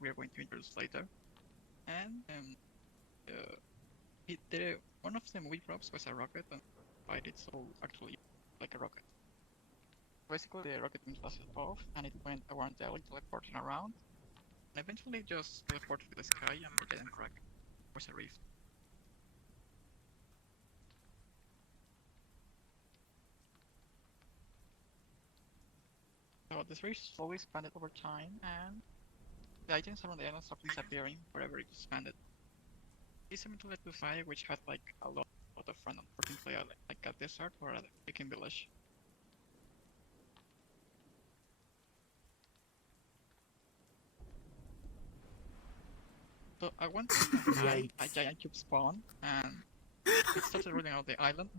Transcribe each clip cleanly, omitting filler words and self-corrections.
we are going to introduce later. And one of the movie props was a rocket, and it's all actually like a rocket. Basically, the rocket was off, and it went around the island, teleporting around, and eventually just teleported to the sky and the giant crack. There was a rift. So this rift slowly expanded over time, and the items around the island stopped disappearing wherever it expanded. This eventually led to fire, which had like a lot of random working play like a desert or a Viking village. So at one point a giant cube spawned, and it started rolling out the island.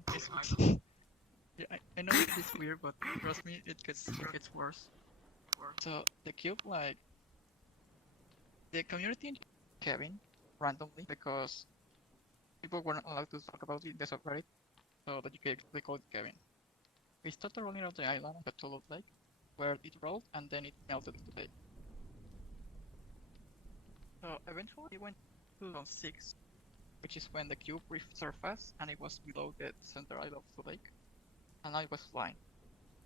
Yeah, I know it is weird, but trust me, it gets worse. So the cube, like, the community Kevin randomly because people weren't allowed to talk about it in the subreddit, so that they called it Kevin. We started rolling out the island on the Tulip Lake, where it rolled and then it melted into the lake. So eventually it went to zone 6, which is when the cube resurfaced and it was below the center island of the lake, and now it was flying.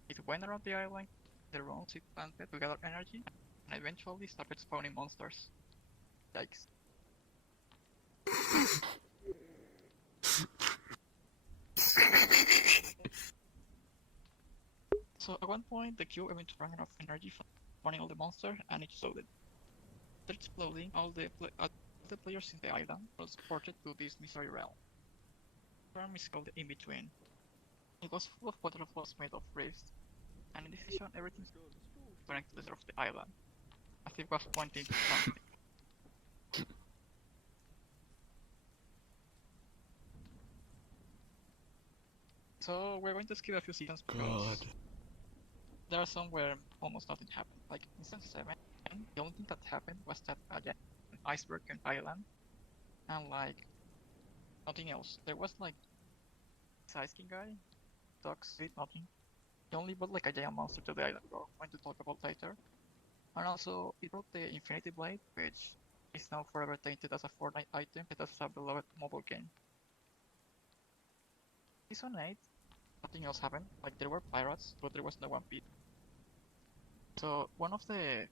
It went around the island, the runes it planted to gather energy, and eventually started spawning monsters. Yikes. So at one point, the cube eventually ran out of energy from spawning all the monsters, and it exploded. After exploding, all the players in the island were transported to this mystery realm. The realm is called the In-Between. It was full of waterfalls made of rifts, and in this vision, everything connected to the center of the island, as if it was pointing to something. So we're going to skip a few seasons because there are some where almost nothing happened. Like in season 7, the only thing that happened was that an iceberg and island, and like nothing else. There was like Ice King guy, dogs did nothing. He only brought like a giant monster to the island we're going to talk about later. And also it brought the Infinity Blade, which is now forever tainted as a Fortnite item. It has a beloved mobile game. Season 8, nothing else happened. Like there were pirates, but there was no one beat. So one of the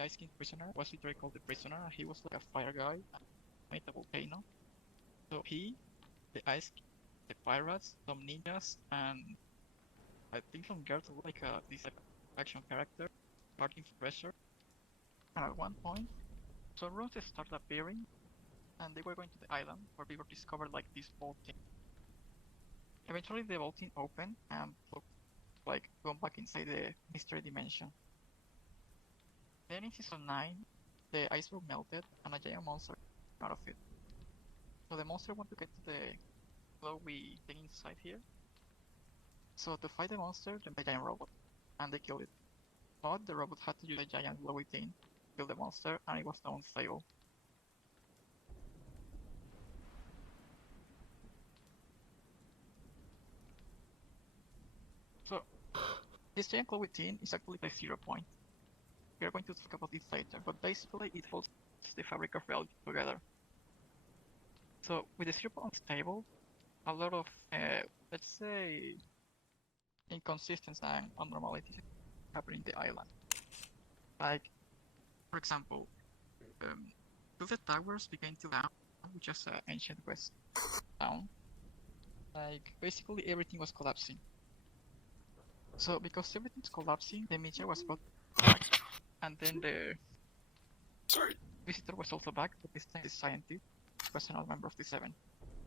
Ice King prisoner was literally called the prisoner. He was like a fire guy, made a volcano. So he, the Ice King, the pirates, some ninjas, and I think some girls like this action character, starting for pressure. And at one point, some runes started appearing, and they were going to the island where people discovered like this vaulting. Eventually, the vaulting opened and like gone back inside the mystery dimension. Then in season 9, the iceberg melted and a giant monster came out of it. So the monster wanted to get to the glowy thing inside here. So to fight the monster, they made a giant robot, and they killed it. But the robot had to use a giant glowy thing to kill the monster, and it was now unstable. So this giant glowy thing is actually a 0 point. We are going to talk about it later, but basically it holds the fabric of reality together. So with the 0 point unstable, a lot of, let's say, inconsistencies and abnormalities happen in the island. Like, for example, two of the towers began to down, which is an ancient west town. Like, basically everything was collapsing. So because everything's collapsing, the meteor was brought back, and then the visitor was also back, but this time the scientist was another member of the 7.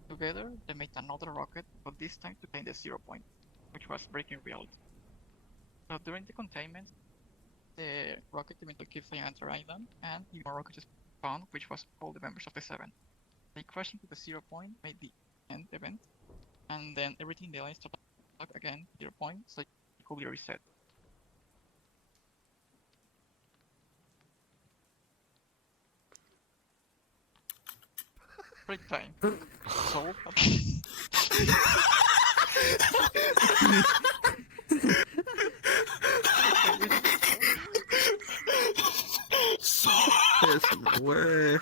Together, they made another rocket, but this time to contain the 0 point, which was breaking reality. So during the containment, the rocket eventually kept flying enter island, and even more rockets spawned, which was all the members of the 7. They crashed into the 0 point, made the end event, and then everything in the island started back again, 0 point, so it could be reset. Break time. So There's no way.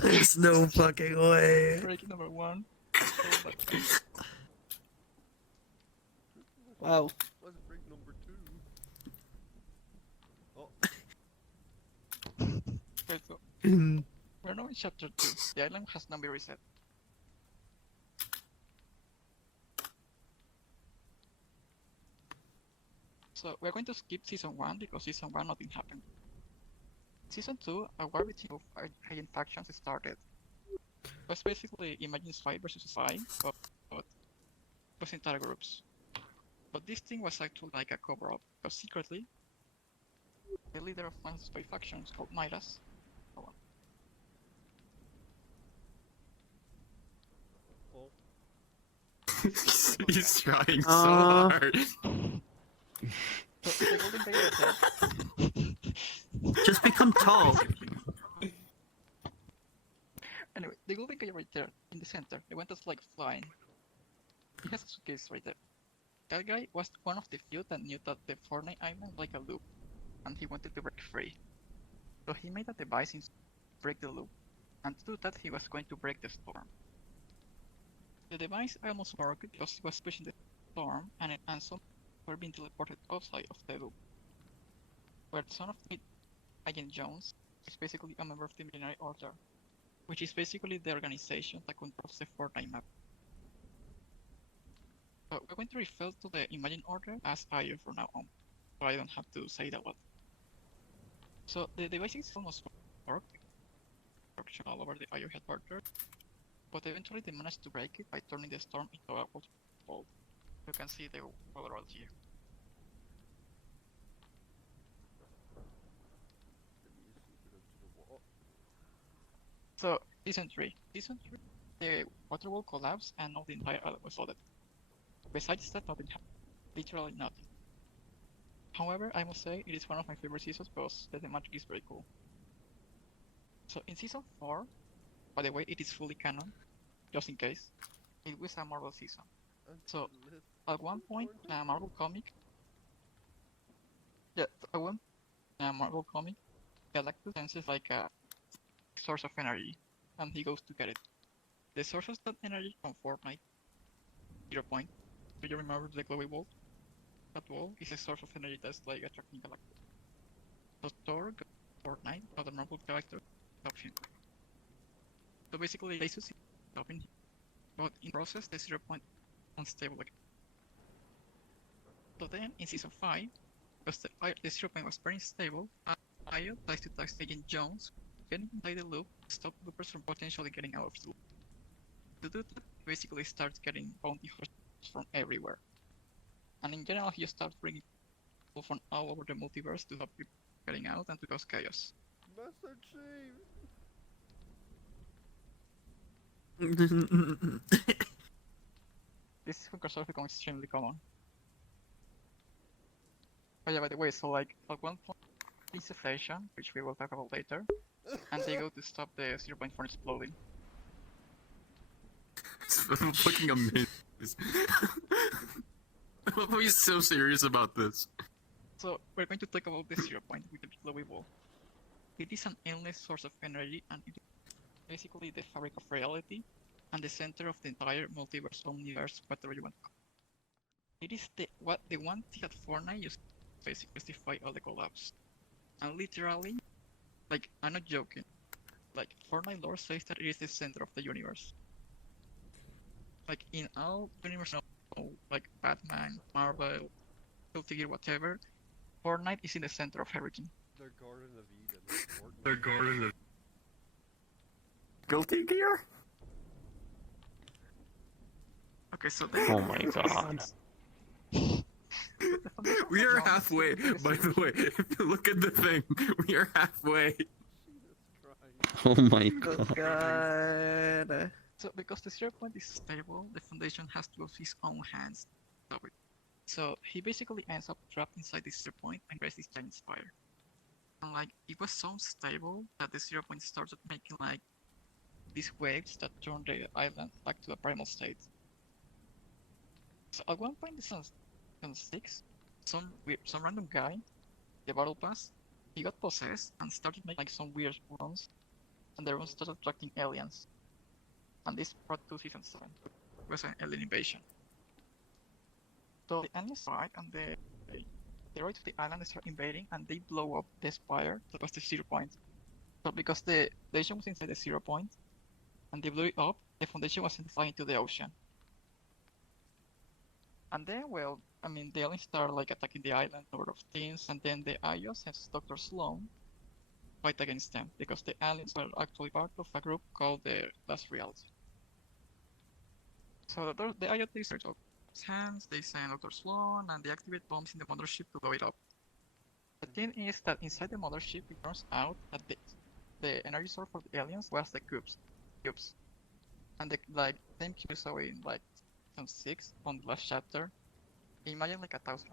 There's no fucking way. Break number 1. So, but Wow. Let's break number 2. Oh, okay, so we're now in chapter 2. The island has now been reset. So we're going to skip season 1 because season 1 nothing happened. Season 2, a war between both giant factions started. It was basically Imagine Spy versus Spy, but with entire groups. But this thing was actually like a cover-up, because secretly, the leader of one spy faction called Midas. oh. He's trying so Aw. hard. So the golden guy is there. Just become tall. Anyway, the golden guy right there, in the center, the one that's like flying. He has a suitcase right there. That guy was one of the few that knew that the Fortnite island like a loop, and he wanted to break free. So he made a device to break the loop, and to do that he was going to break the storm. The device almost worked because he was pushing the storm, and some were being teleported outside of the loop. Where the son of Agent Jones is basically a member of the Millenary Order, which is basically the organization that controls the Fortnite map. So we're going to refer to the Imagine Order as IO from now on, so I don't have to say that one. So the device is almost worked, all over the IO headquarters, but eventually they managed to break it by turning the storm into a waterfall. You can see the waterfall here. So season 3. Season 3, the waterfall collapsed and now the entire island was flooded. Besides that, nothing happened. Literally nothing. However, I must say it is one of my favorite seasons because the thematic is very cool. So in season 4, by the way, it is fully canon, just in case, it was a Marvel season. So at one point in a Marvel comic, Galactus senses like a source of energy, and he goes to get it. The source of that energy from Fortnite, 0 point. Do you remember the glowy wall? That wall is a source of energy that's like attracting Galactus. So Thor goes to Fortnite, other Marvel characters stop him. So basically they succeed in stopping him, but in the process the 0 point unstable again. So then in season 5, because the 0 point was very unstable, Io tries to task Agent Jones, getting inside the loop to stop loopers from potentially getting out of the loop. To do that, he basically starts getting bounty hunters from everywhere. And in general, he starts bringing people from all over the multiverse to stop people getting out and to cause chaos. Master Chief! This is because of becoming extremely common. Oh yeah, by the way, so like at one point, it's a station, which we will talk about later, and they go to stop the 0 point from exploding. I'm fucking amazed. Why are you so serious about this? So we're going to talk about the 0 point with the glowy wall. It is an endless source of energy, and it is basically the fabric of reality and the center of the entire multiverse, omniverse, whatever you want to call it. It is the one thing that Fortnite used to basically justify all the collapse. And literally, like, I'm not joking, like, Fortnite lore says that it is the center of the universe. Like, in all universe, like Batman, Marvel, Guilty Gear, whatever, Fortnite is in the center of everything. The Garden of Eden. The Garden of Guilty Gear? Okay, so Oh my god. We are halfway, by the way. If you look at the thing, we are halfway. Jesus Christ. Oh my Oh god. god. So because the 0 point is stable, the Foundation has to use his own hands to stop it. So he basically ends up trapped inside this 0 point and creates this giant spire. And like, it was so unstable that the 0 point started making like these waves that turn the island back to a primal state. So at one point in season 6, some random guy, the battle pass, he got possessed and started making like some weird runs, and the runs started attracting aliens. And this brought to season 7. It was an alien invasion. So the aliens arrive and they arrive to the island, they start invading, and they blow up the spire that was the 0 point. So because the foundation was inside the 0 point, and they blew it up, the foundation was sent flying into the ocean. And then, well, I mean, the aliens start like attacking the island, number of teams, and then the IO sends Dr. Sloan fight against them because the aliens were actually part of a group called the Last Reality. So the IO takes Dr. hands, they send Dr. Sloan, and they activate bombs in the mothership to blow it up. The thing is that inside the mothership, it turns out that the energy source for the aliens was the cubes. And the like same cubes saw in like season 6 on the last chapter. Imagine like 1,000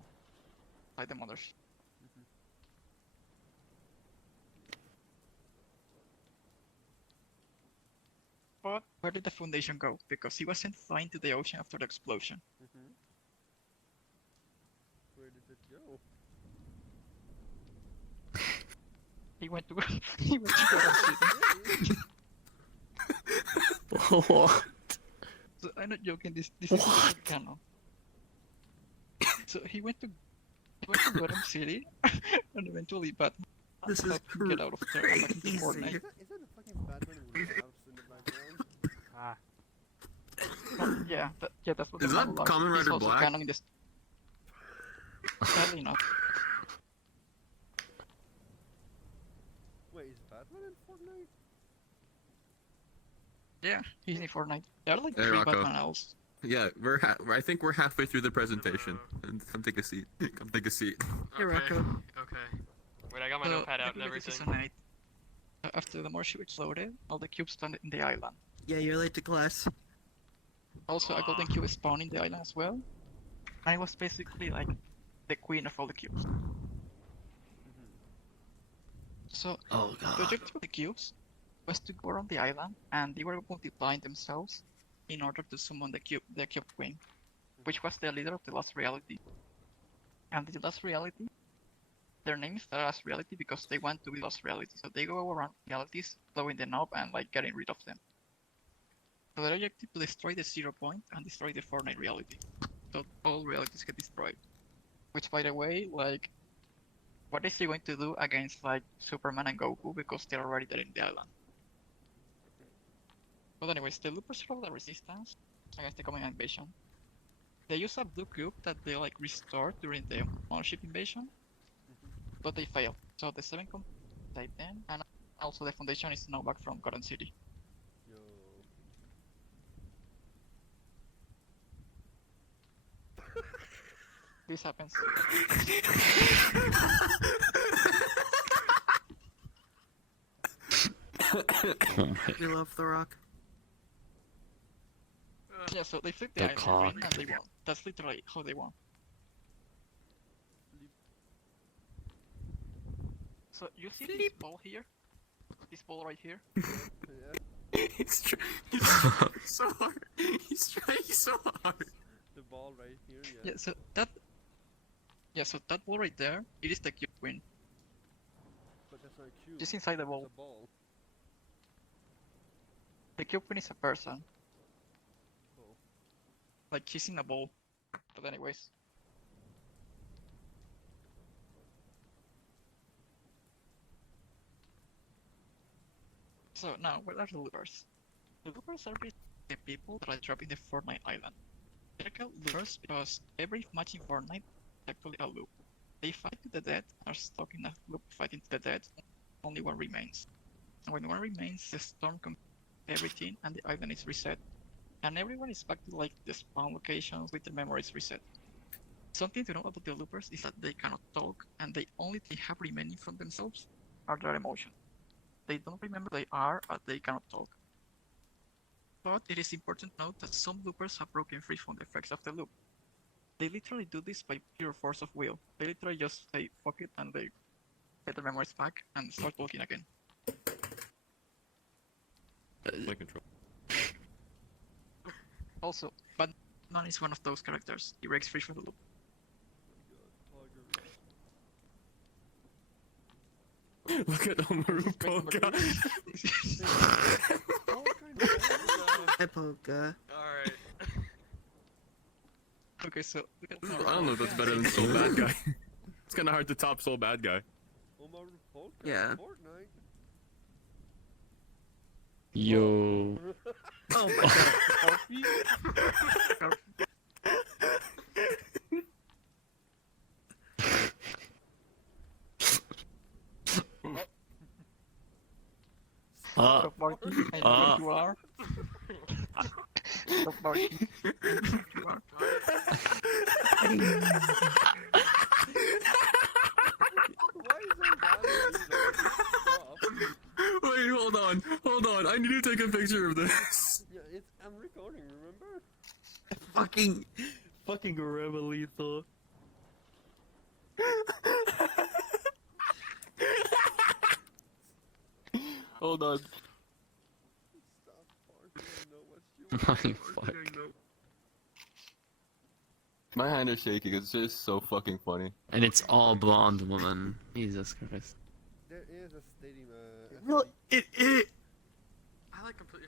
inside the mothership. But where did the Foundation go? Because he was sent flying to the ocean after the explosion. Where did it go? He went to he went to Gotham City. What? So I'm not joking. This is not canon. So he went to Gotham City, and eventually Batman This is helped him get out of there and back into crazy. Fortnite. Is that a fucking Batman with gloves in the background? Well, yeah, that's what Is the that monologue Kamen is Rider also Black? canon in this. Sadly not. Wait, is Batman in Fortnite? Yeah, he's in Fortnite. There are like Hey, 3 Rocco. Batman owls. Yeah, I think we're halfway through the presentation. Come take a seat. Come take a seat. Hey, Rocco. Okay. Wait, I got my notepad out and technically everything. Season 8. After the mothership exploded, all the cubes landed in the island. Yeah, you're late to class. Also, a golden cube spawned in the island as well. And it was basically like the queen of all the cubes. So Oh the god. objective of the cubes was to go around the island, and they were multiplying themselves in order to summon the cube queen, which was the leader of the Last Reality. And the Last Reality, their name is the Last Reality because they want to be Last Reality. So they go around realities, blowing them up and like getting rid of them. So the objective to destroy the 0 point and destroy the Fortnite reality. So all realities get destroyed. Which, by the way, like, what is he going to do against like Superman and Goku because they're already there in the island? But anyways, the Loopers roll the resistance against the coming invasion. They use a blue cube that they like restored during the Mothership invasion, but they fail. So the 7 died then, and also the Foundation is now back from Gotham City. Yo. This happens. You love The Rock? Yeah, so they flipped The the island cock. and they won. That's literally how they won. So you see this ball here? This ball right here? Yeah, He's trying so hard. He's trying so hard. the ball right here, yeah. So that ball right there, it is the cube queen. But that's not a cube. Just inside the It's ball. a ball. The cube queen is a person. Oh. Like she's in a ball. But anyways. So now, what are the loopers? The loopers are basically the people that are trapped in the Fortnite island. They're called loopers because every match in Fortnite is actually a loop. They fight to the death, are stuck in a loop fighting to the death, only one remains. And when one remains, the storm comes everything and the island is reset. And everyone is back to like the spawn locations with the memories reset. Something to know about the loopers is that they cannot talk, and the only thing they have remaining from themselves are their emotions. They don't remember they are, but they cannot talk. But it is important to note that some loopers have broken free from the effects of the loop. They literally do this by pure force of will. They literally just say fuck it and they get their memories back and start talking again. My control. Also, Batman is one of those characters. He breaks free from the loop. My god, Tiger. Look at Omaru Polka. All kind of Hi, Polka. Alright. Okay, so look at I don't know if that's better than Soul Bad Guy. It's kind of hard to top Soul Bad Guy. Omaru Polka. Yeah. Fortnite. Yo. Oh my god. Ah. Stop barking. I know Ah. what you are. Stop barking. You are. Why is there bad Stop. Wait, hold on. I need to take a picture of this. Yeah, I'm recording, remember? Fucking Gorilla Lethal. Hold on. Stop barking, I know what you My fuck. My hand is shaking. It's just so fucking funny. And it's all blonde woman. Jesus Christ. There is a stadium, No, it I like completely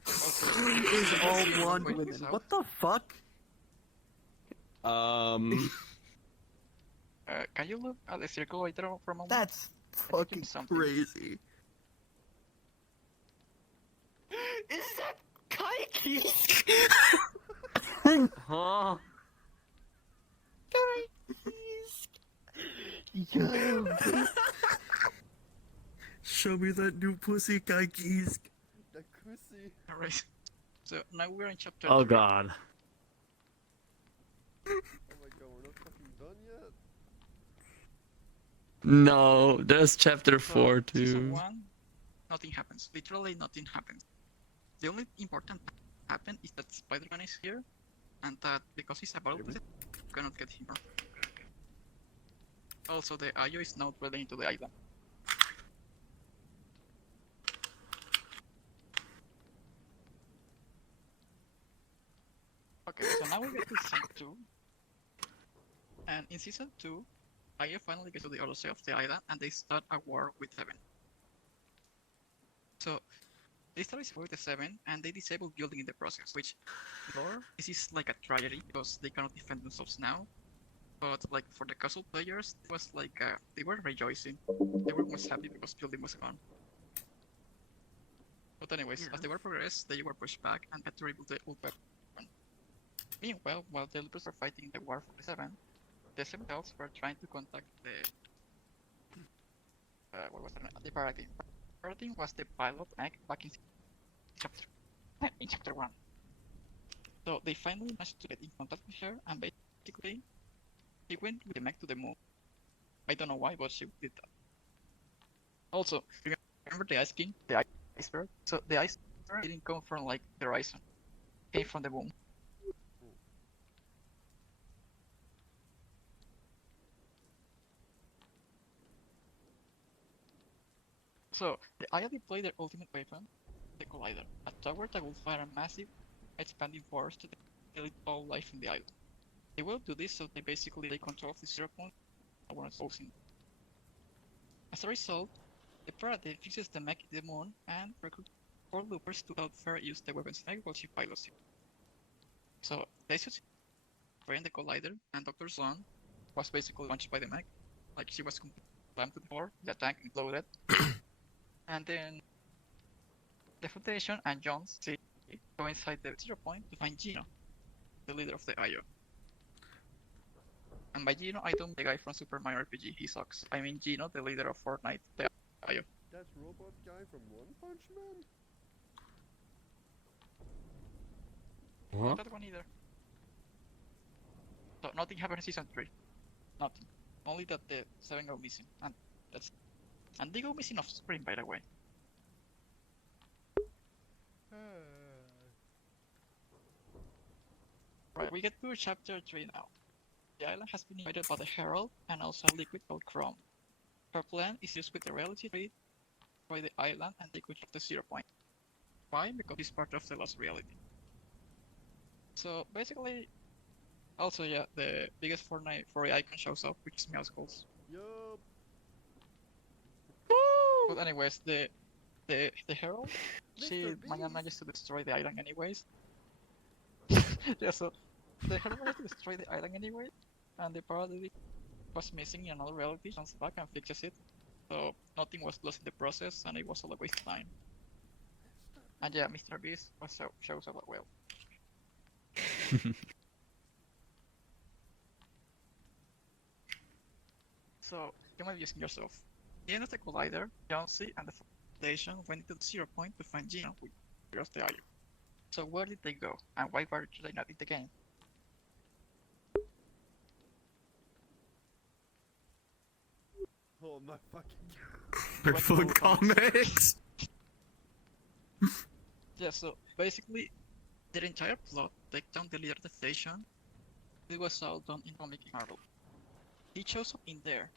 is all blonde Wait, women. so- What the fuck? Can you look at the circle later for a moment? That's think it fucking was something. crazy. Is that Kaiki? Huh? Yo. Show me that new pussy, Kaikis. The pussy. Alright. So now we're in chapter Oh 3. god. Oh my god, we're not fucking done yet. No, there's chapter So, 4 Season too. 1, nothing happens. Literally nothing happens. The only important happen is that Spider-Man is here, and that because he's about to, you cannot get him. Also, the Ayo is now dwelling into the island. Okay, so now we get to season 2. And in season 2, Ayo finally gets to the other side of the island and they start a war with Seven. So, they start this war with the Seven and they disable building in the process, which, lore, this is like a tragedy because they cannot defend themselves now. But like for the casual players, it was like they were rejoicing. They were most happy because building was gone. But anyways, as the war progressed, they were pushed back and had to rebuild the old weapon. Meanwhile, while the Loopers were fighting the war for the Seven elves were trying to contact the what was the name? The Paradigm. Paradigm was the pilot egg back in chapter 1. So they finally managed to get in contact with her, and basically she went with the mech to the moon. I don't know why, but she did that. Also, remember the Ice King, the iceberg? So the iceberg didn't come from like the horizon; it came from the moon. So, the Aya deployed their ultimate weapon, the Collider, a tower that will fire a massive, expanding force to delete all life in the island. They will do this so they basically take control of the 0 point and we're exposing. As a result, the Paradigm fixes the mech in the moon and recruits 4 loopers to help her use the weapon's mech while she pilots it. So, they succeed in the Collider, and Dr. Zone was basically launched by the mech, like she was clamped to the floor, the tank imploded. And then the Foundation and Jones go inside the 0 point to find Gino, the leader of the IO. And by Gino, I don't mean the guy from Super Mario RPG, he sucks. I mean Gino, the leader of Fortnite, the IO. That robot guy from One Punch Man? What? Not that one either. So nothing happened in season 3. Nothing. Only that the 7 go missing, and that's it. And they go missing off screen, by the way. Right, we get to chapter 3 now. The island has been invaded by the Herald and also a liquid called Chrome. Her plan is to use with the reality tree by the island and take control of the 0 point. Why? Because it's part of the lost reality. So basically, also yeah, the biggest Fortnite furry icon shows up, which is Meowskulls. Yup. But anyways, the Herald, she Mr. Beast. manages to destroy the island anyways. Yeah, so the Herald managed to destroy the island anyway, and the paralytic was missing in another reality, comes back and fixes it. So nothing was lost in the process, and it was all a waste of time. And yeah, Mr. Beast also shows up well. So you might be asking yourself, at the end of the collider, Jonesy and the Foundation went into the 0 point to find Gino with Heroes the Eye. So where did they go, and why were they not in the game? Oh my fucking. Purple Comics. Yeah, so basically, their entire plot, take down the leader of the station, it was all done in comic Marvel. He shows up in there.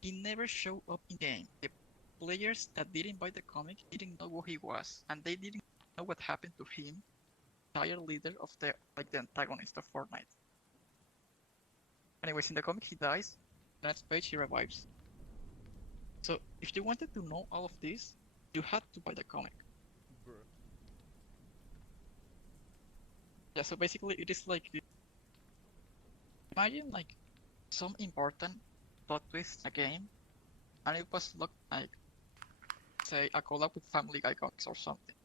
He never showed up in game. The players that didn't buy the comic didn't know who he was, and they didn't know what happened to him, entire leader of the antagonist of Fortnite. Anyways, in the comic he dies, the next page he revives. So if you wanted to know all of this, you had to buy the comic. Bruh. Yeah, so basically it is like, imagine like some important plot twist in a game, and it was like, say, a collab with Family Guy comics or something.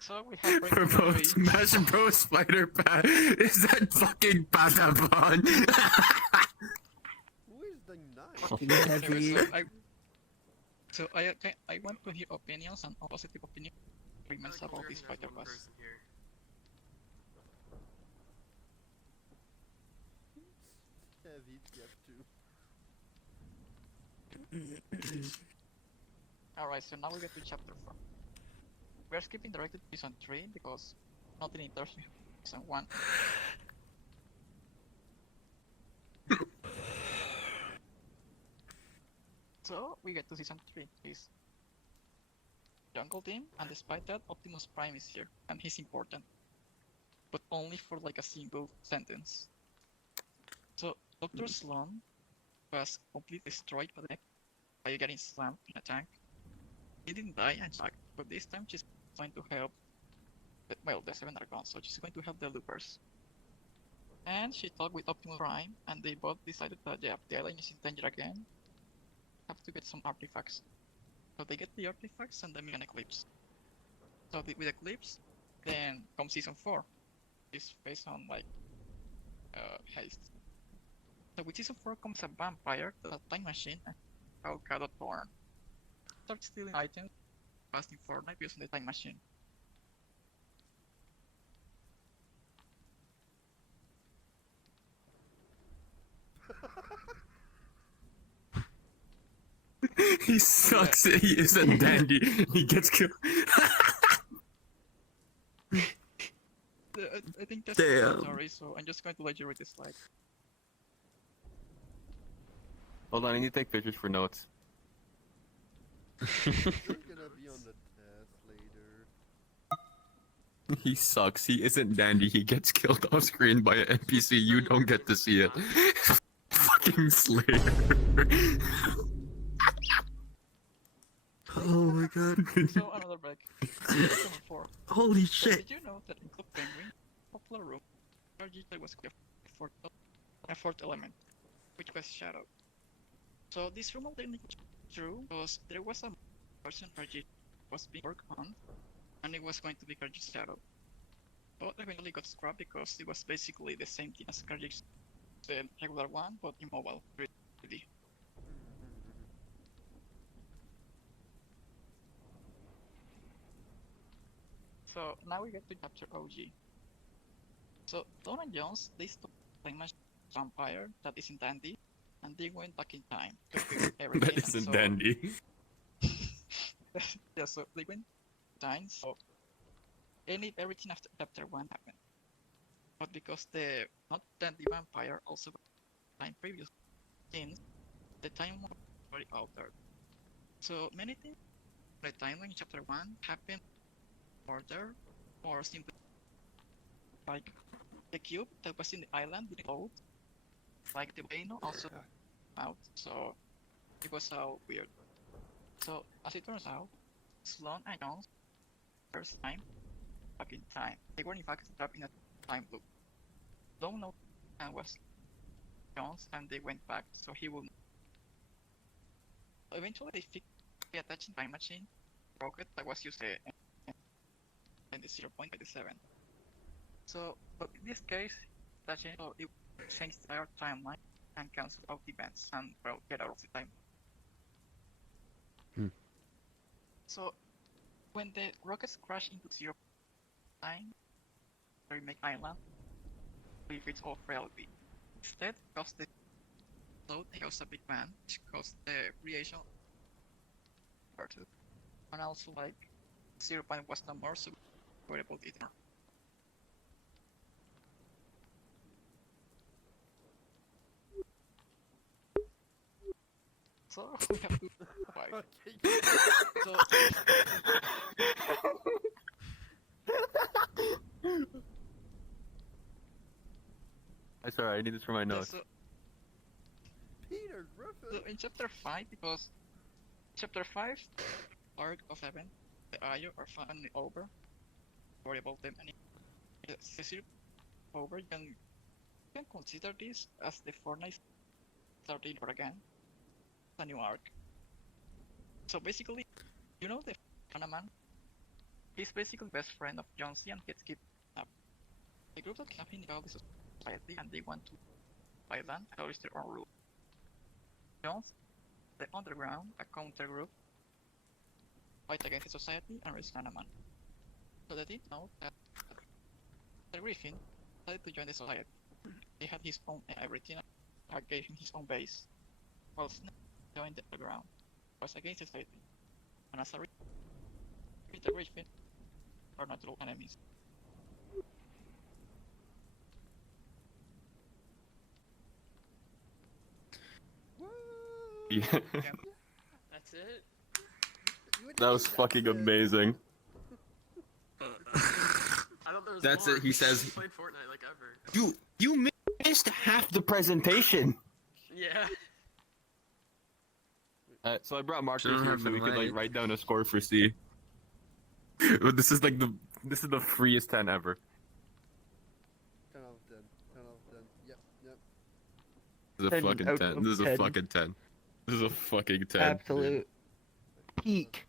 So we have Breaking Purple Free. Smash Bros. Spider Pat. Is that fucking Patapon? Who is the knife? Anyway, Heavy. so I want to hear opinions and positive opinions, I agreements like about American this has fighter one pass. person here. Heavy, get two. Alright, so now we get to chapter 4. We are skipping directly to season 3 because nothing interesting in season 1. So we get to season 3. Is Jungle Team, and despite that, Optimus Prime is here, and he's important. But only for like a single sentence. So Dr. Sloan was completely destroyed by getting slammed in a tank. He didn't die and died, but this time she's going to help the 7 are gone, so she's going to help the loopers. And she talked with Optimus Prime, and they both decided that yeah, the island is in danger again. Have to get some artifacts. So they get the artifacts and then make an eclipse. So with Eclipse, then comes season 4. It's based on like haste. So with season 4 comes a vampire, a time machine, called Cadot Born. Start stealing items, passing Fortnite using the time machine. He sucks. He is a dandy. He gets killed. I think that's the Damn. story, so I'm just going to let you read the slide. Hold on, I need to take pictures for notes. You're gonna be on the test later. He sucks. He isn't dandy. He gets killed off screen by an NPC. You don't get to see it. Fucking Slayer. Oh my god. So another break. Number 4. Holy So shit. did you know that in Club Penguin, popular room, RGJ was a fourth element, which was Shadow. So this rumor didn't true because there was a person RG was being worked on, and it was going to be Karji's Shadow. But eventually got scrapped because it was basically the same thing as Karji's the regular one, but in mobile 3D. So now we get to chapter OG. So Dawn and Jones, they stopped playing much vampire that isn't dandy, and they went back in time to fix everything. That isn't and so, dandy. yeah, so they went time, so everything after chapter 1 happened. But because the not dandy vampire also time previous things, the time was very altered. So many things the timeline in chapter 1 happened order or simply like the cube that was in the island didn't load. Like the volcano also out, so it was so weird. So as it turns out, Sloan and Jones first time back in time. They were in fact trapped in a time loop. Sloan know and was Jones and they went back, so he will. Eventually they fixed the attaching time machine rocket that was used in the 0.87. So, but in this case, that changed, so it changed our timeline and cancel out events and well get out of the time. So when the rockets crash into 0.9, the remake island, we reach off reality. Instead, because the load was a big bang, which caused the creation started. And also like 0 point was no more, so we were able to eat more. So we have to survive. Okay. So I'm sorry, I need this for my yeah, notes. Peter so Griffin. in chapter 5, because chapter 5, arc of 7, the Ayo are finally over. Worry about them and it's over, you can consider this as the Fortnite starting over again. A new arc. So basically, you know the Panaman? He's basically best friend of Johnsy and gets kidnapped. The group that kidnapped him developed this society and they want to buy land and establish their own rule. Jones, the underground, a counter group, fight against the society and rescue Panaman. So they didn't know that the Griffin decided to join the society. He had his own everything and gave him his own base. While Snake joined the underground, was against society, and as a result, the Griffin are natural enemies. Yeah. That's it. That was fucking amazing. I thought there was That's more. it, he says- We played Fortnite like ever. You missed half the presentation. Yeah. So I brought markers Shouldn't here have so we been could like late. write down a score for C. This is like this is the freest 10 ever. 10 out of 10. 10 out of 10. Yep, yep. This is a 10 fucking out 10. of This is a 10. fucking 10. This is a fucking 10. Absolute peak.